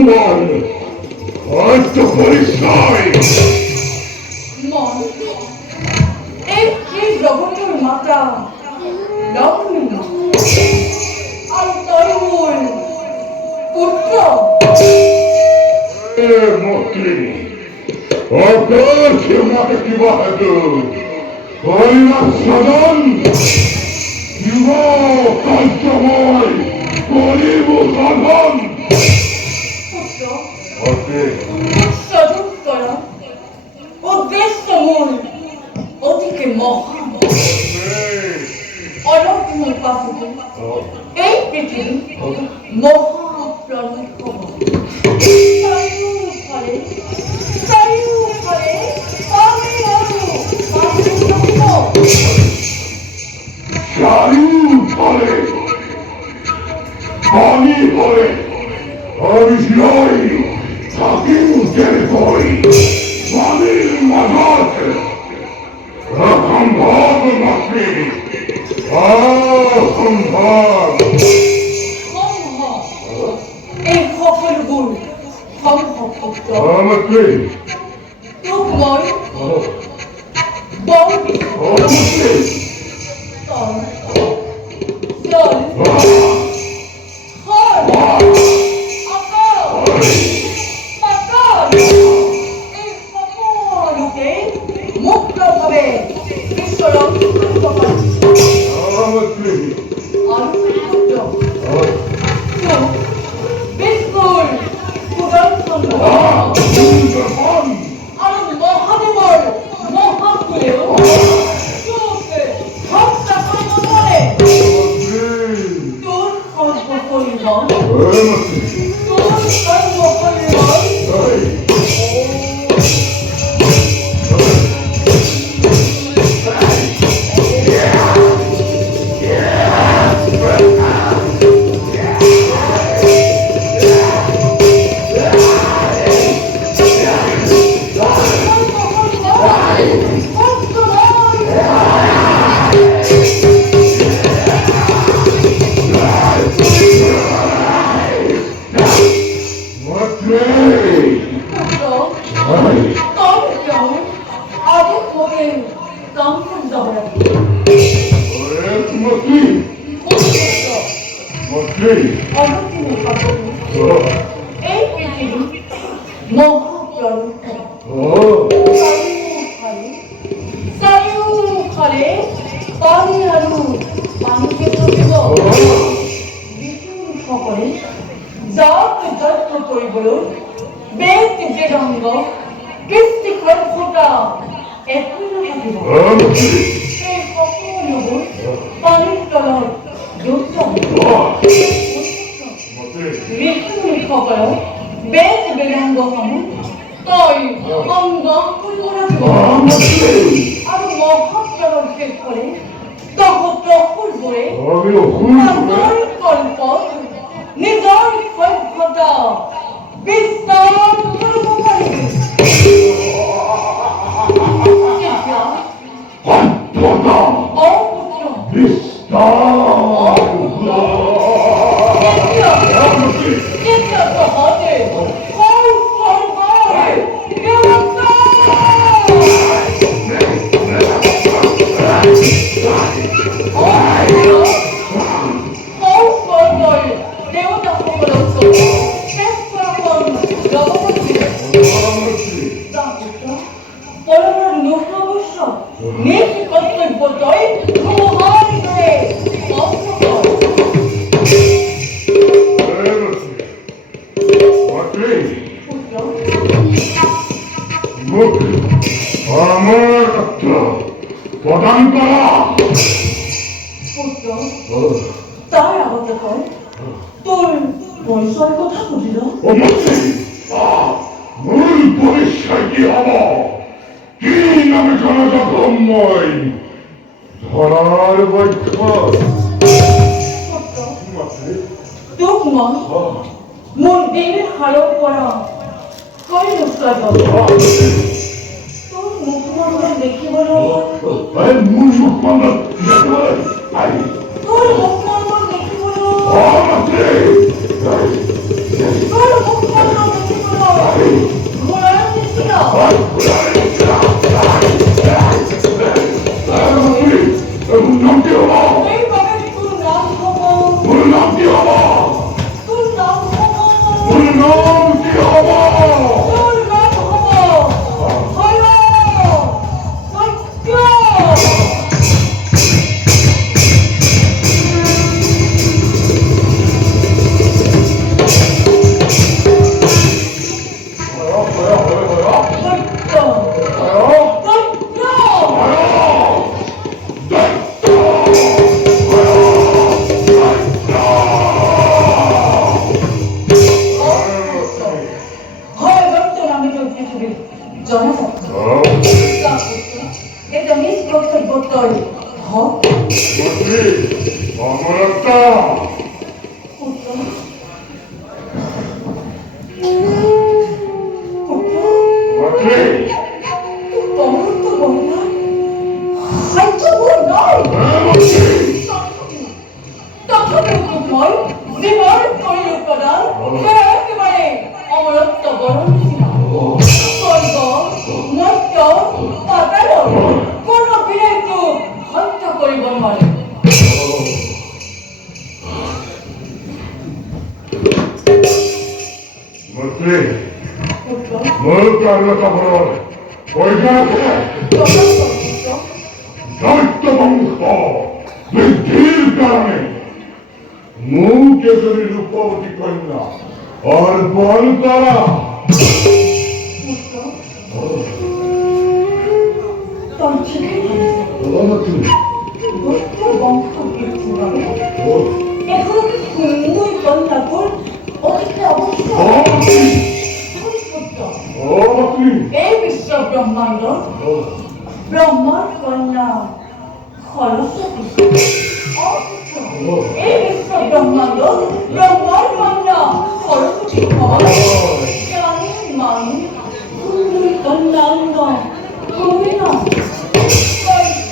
কুমার আজ তো পরিচয় মন এই কি জগতের মাতা লক্ষ্মী আর তরুণ পুত্র মন্ত্রী অকাশ মাতা কি বাহাদুর হরিনাথ সদন যুব কাঞ্চময় গরিব সাধন পুত্র ওকে সদুত্তর উদ্দেশ্য মূল অধিকে মহা অনগ্ন পাশুকে এই পৃথিবী মহাপ্রলয় চারিউফলে চারিউফলে আমি অনু চারিউফলে পানি হয়ে অবিষ্ণয় থাকি উঠে করি পানির মাঝাত অসম্ভব মাত্রে অসম্ভব এই সকল গুণ সম্ভব পুত্র আমাকে তোময় বল আমাকে জল হর আকাশ পাতাল এই সকলকে মুক্তভাবে ঈশ্বর অন্তর্ভুক্ত করেছে আমাকে অনুপুত্র বিস্কুল সুদর্শন আর মহাদেবর মহাকুলেও হত্যা করিব বলে তোর কর্ম করিব তোর কর্ম করিব এই পৃথিবী চাৰিওফালে পানী আৰু পানীকে থাকিব বিষ্ণুসকলে যাক যত্ন কৰিবলৈ বেদ বেদাংগ কৃষ্টি সভ্যতা একো নাথাকিব সেই সকলোবোৰ পানীৰ তলত যুদ্ধ ঋষিসকলক বেদ বেদাংগসমূহ তই সংগম কৰিব লাগিব আৰু মহাপ্ৰলয় শেষ হ'লে তহঁতৰবোৰে নিজৰ কল্পত নিজৰ সভ্যতা বিস্তাৰ কৰিব পাৰিবি তার আগতে কয় তোর পরিচয় কথা বুঝিল মূল পরিচয় কি হব কি নামে জানা ব্রহ্মই ধরার বৈঠক তোক মই মোৰ দেহৰ হাৰৰ পৰা কৈ লুকাই তোৰ মুখমণ্ডল দেখিবলৈ মোৰ মুখমণ্ডল তোৰ মুখমণ্ডল দেখিবলৈ তোৰ মুখমণ্ডল বরতা পুত্র পুত্র মাতৃ তোমার তো বন্ধা সাহায্য ভুল নয় মাতৃ তথাপি ভয় জীবন পরিরূপদান সে একেবারে অমরত্ব বরণ সীমা স্বর্গ মর্ত্য পাতাল কোন বিরাটু হত্যা করিব নয় মাতৃ পুত্র মোর কার্যতা বরণ ওইখানে দৈত্য বংশ বৃদ্ধির কারণে মুকেশ্বরী রূপবতী কন্যা অর্পণ করা এখনো কি সুন্দর কন্যাপুর অতিথি অবস্থা এই বিশ্ব ব্রহ্মাণ্ড ব্রহ্মার কন্যা সরস্বতী এই বিশ্ব ব্রহ্মাণ্ড ব্রহ্মার কন্যা সরস্বতী জ্ঞানী মানি সুন্দর কন্যাঙ্গ কবিনা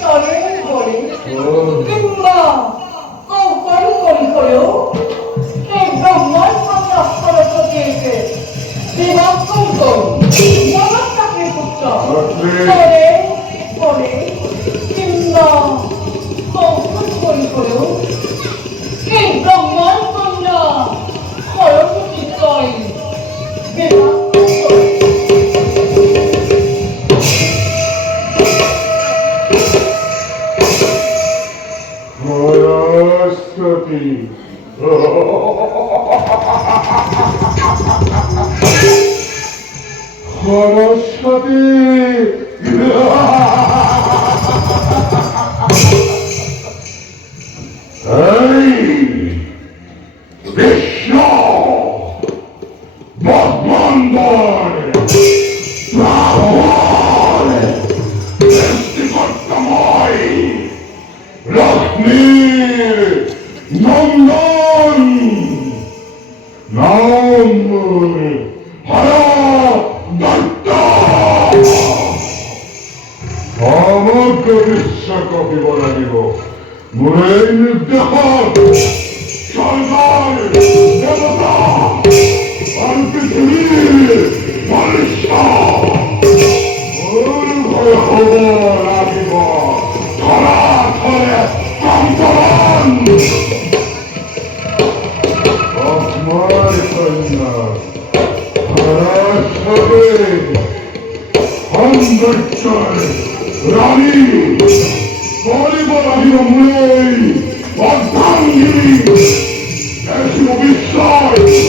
চরণ বলে কিংবা কৌকল করি করেও এই ব্রহ্মার কন্যা সরস্বতীকে বিবাহ করব নমস্কারের পুত্র করে করে কিংবা কৌকল করি করেও এই ব্রহ্মার কন্যা সরস্বতী কয় বিবাহ সরস্বতী সরস্বতী এই বিশ্ব ব্রহ্মাণ্ডর সৃষ্টিকর্তাময় লক্ষ্মীর নন্দন নাম হরা দত্ত সমগ্র বিশ্বকে বিবর দিব মুরে নির্দেশ সরকার দেবতা আর পৃথিবীর মনুষ্য ভয় হব লাগিব ধরা ধরে কম্পন আমার কন্যা সরস্বতী সৌন্দর্যের রানী গরিব রানীর মূলেই অর্ধাঙ্গী দেশ বিশ্বয়